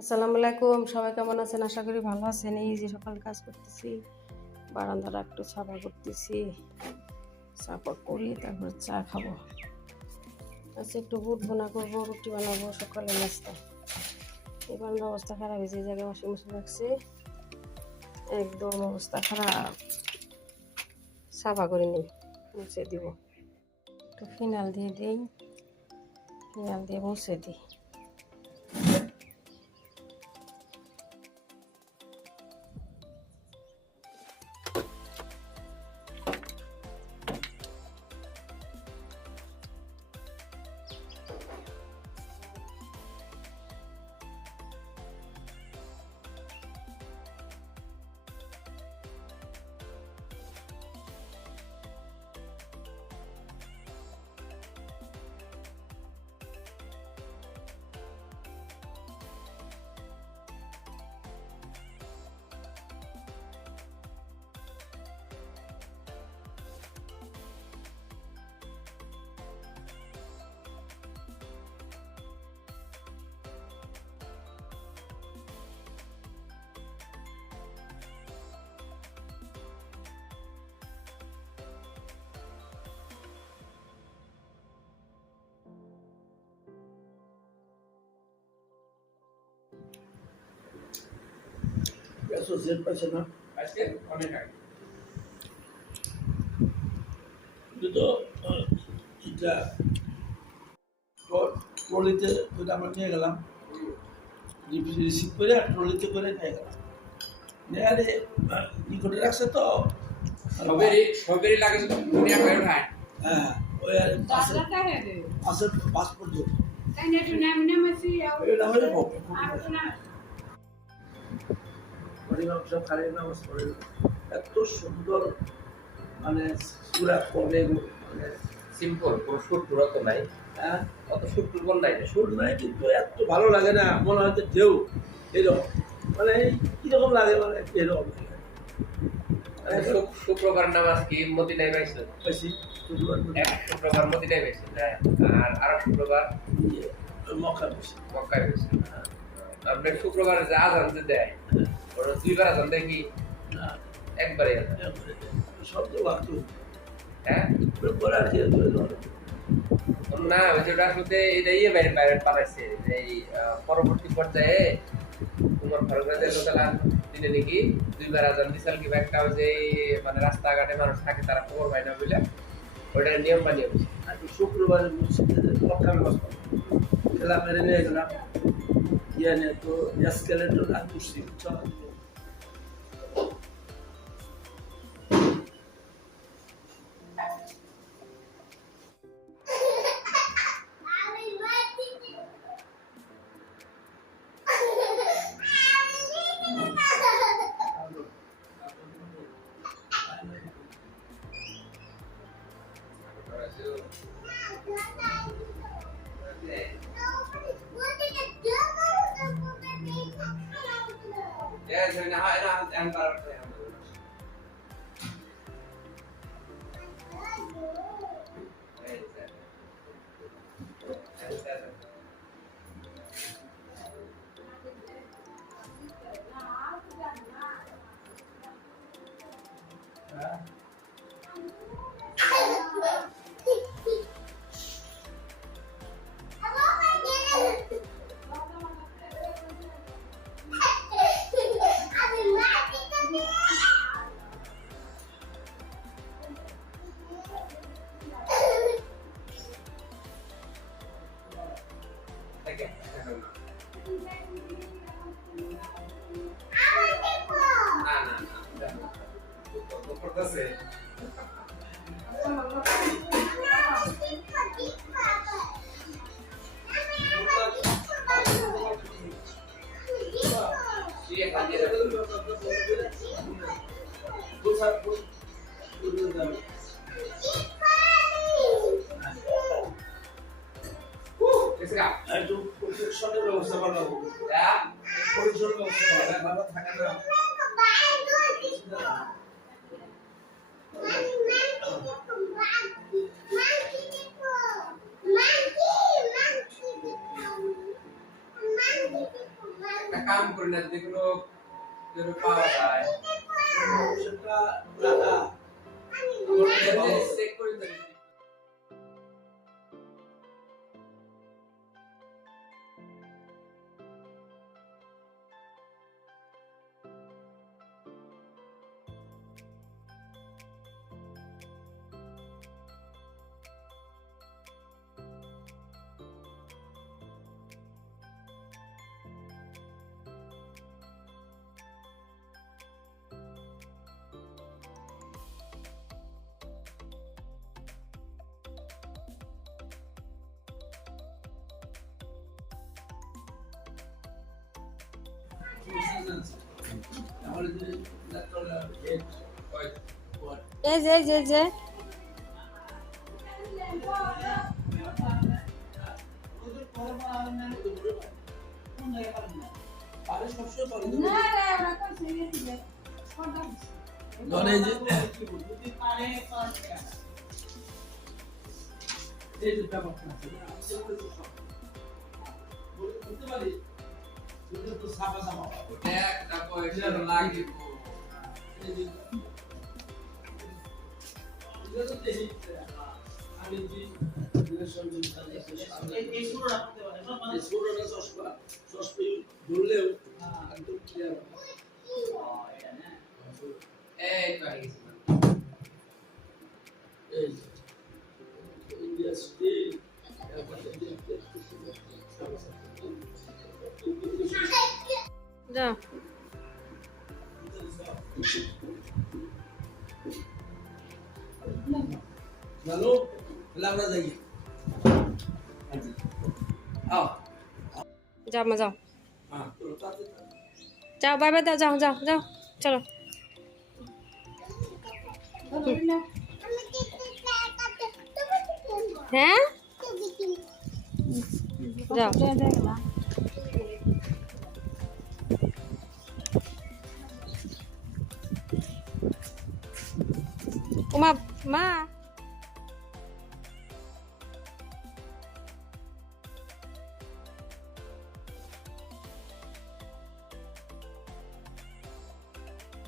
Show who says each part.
Speaker 1: আসসালামু আলাইকুম, সবাই কেমন আছেন? আশা করি ভালো আছেন। এই যে সকাল কাজ করতেছি, বারান্দাটা একটু সাফা করতেছি সাফা করি, তারপর চা খাব। আচ্ছা একটু বুট বোনা করব, রুটি বানাবো, সকালে নাস্তা। এবার অবস্থা খারাপ হয়েছে জায়গায় ওয়াশিং মেশিন রাখছি। একদম অবস্থা খারাপ। সাফা করে নিই, মুছে দিব। একটু ফিনাল দিয়ে দিই, ফিনাল দিয়ে মুছে দিই।
Speaker 2: অ্যাসোসিয়েট পাইছে না
Speaker 3: আজকে অনেক আগে।
Speaker 2: কিন্তু এটা ট্র- ট্রলিতে ওইটা আমরা নিয়ে গেলাম। রিসিভ করে ট্রলিতে করে নিয়ে গেলাম। নেয়ারে করে রাখছে তো।
Speaker 3: সবেরই সবেরই লাগে শুধু দুনিয়া করে
Speaker 2: হ্যাঁ ওই আর
Speaker 4: head.
Speaker 2: পাশের পাসপোর্ট দিয়ে।
Speaker 4: Kanya tunamnamasi au
Speaker 2: এটা হলে হবে
Speaker 4: au tuna
Speaker 2: পরিমাপ সব খালি নামাজ পড়ে এত সুন্দর মানে সুরা কবে মানে
Speaker 3: সিম্পল কোনো সুর টুরা তো নাই।
Speaker 2: হ্যাঁ?
Speaker 3: অত সুর টুর নাই
Speaker 2: সুর নাই। কিন্তু এত ভালো লাগে না মনে হয় যে ঢেউ। এরকম। মানে কীরকম লাগে মানে এরকম। মানে
Speaker 3: শুক্রবার নামাজ কি মদিনায় পাইছে? এক শুক্রবার মদিনায় পাইছে আর আর শুক্রবার?
Speaker 2: ইয়ে, মক্কা বেশি।
Speaker 3: মক্কায় পাইছে আপনার শুক্রবার যা আজান যে দেয় ওরা দুইবার আজান দেয় কি একবারে
Speaker 2: সব তো বাকি
Speaker 3: হ্যাঁ?
Speaker 2: পরে আর কি করে দেওয়া হবে?
Speaker 3: না ওই আসলে এটা ইয়ে বাইরে বাইরে পাঠাইছে এই পরবর্তী পর্যায়ে তোমার ফারুক রাদিয়াল্লাহু দিনে নাকি দুইবার আজান দিছাল কি একটা যে মানে রাস্তাঘাটে মানুষ থাকে তারা খবর পায় না বুঝলে ওটা নিয়ম বানিয়ে
Speaker 2: কি শুক্রবারে মসজিদে নামাজ খেলা মেরে নিয়ে গেলাম ইয়ে নিয়ে তো এসকেলেটর আর কুর্সি
Speaker 3: ezen ha elállt ember Yeah. Uh -huh.
Speaker 2: একটু পরিচ্ছন্নের ব্যবস্থা
Speaker 3: হ্যাঁ
Speaker 2: ভালো থাকে না
Speaker 4: monkey.
Speaker 3: কাম করি না কোনো পাওয়া যায়।
Speaker 2: সেটা
Speaker 3: চেক করে দেবে।
Speaker 1: এই যে যে যে
Speaker 2: এটা তো সাপা সাপা। এই যে- এটা দেখি, আমি যে এই চশমা ধরলেও একদম clear
Speaker 3: এই তো
Speaker 1: जा।
Speaker 2: चलो लग जाइए। आओ
Speaker 1: जा मज़ा जाओ बाय बाय जाओ जाओ जाओ
Speaker 4: जाओ
Speaker 1: चलो। हैं?
Speaker 4: जाओ।
Speaker 1: 什么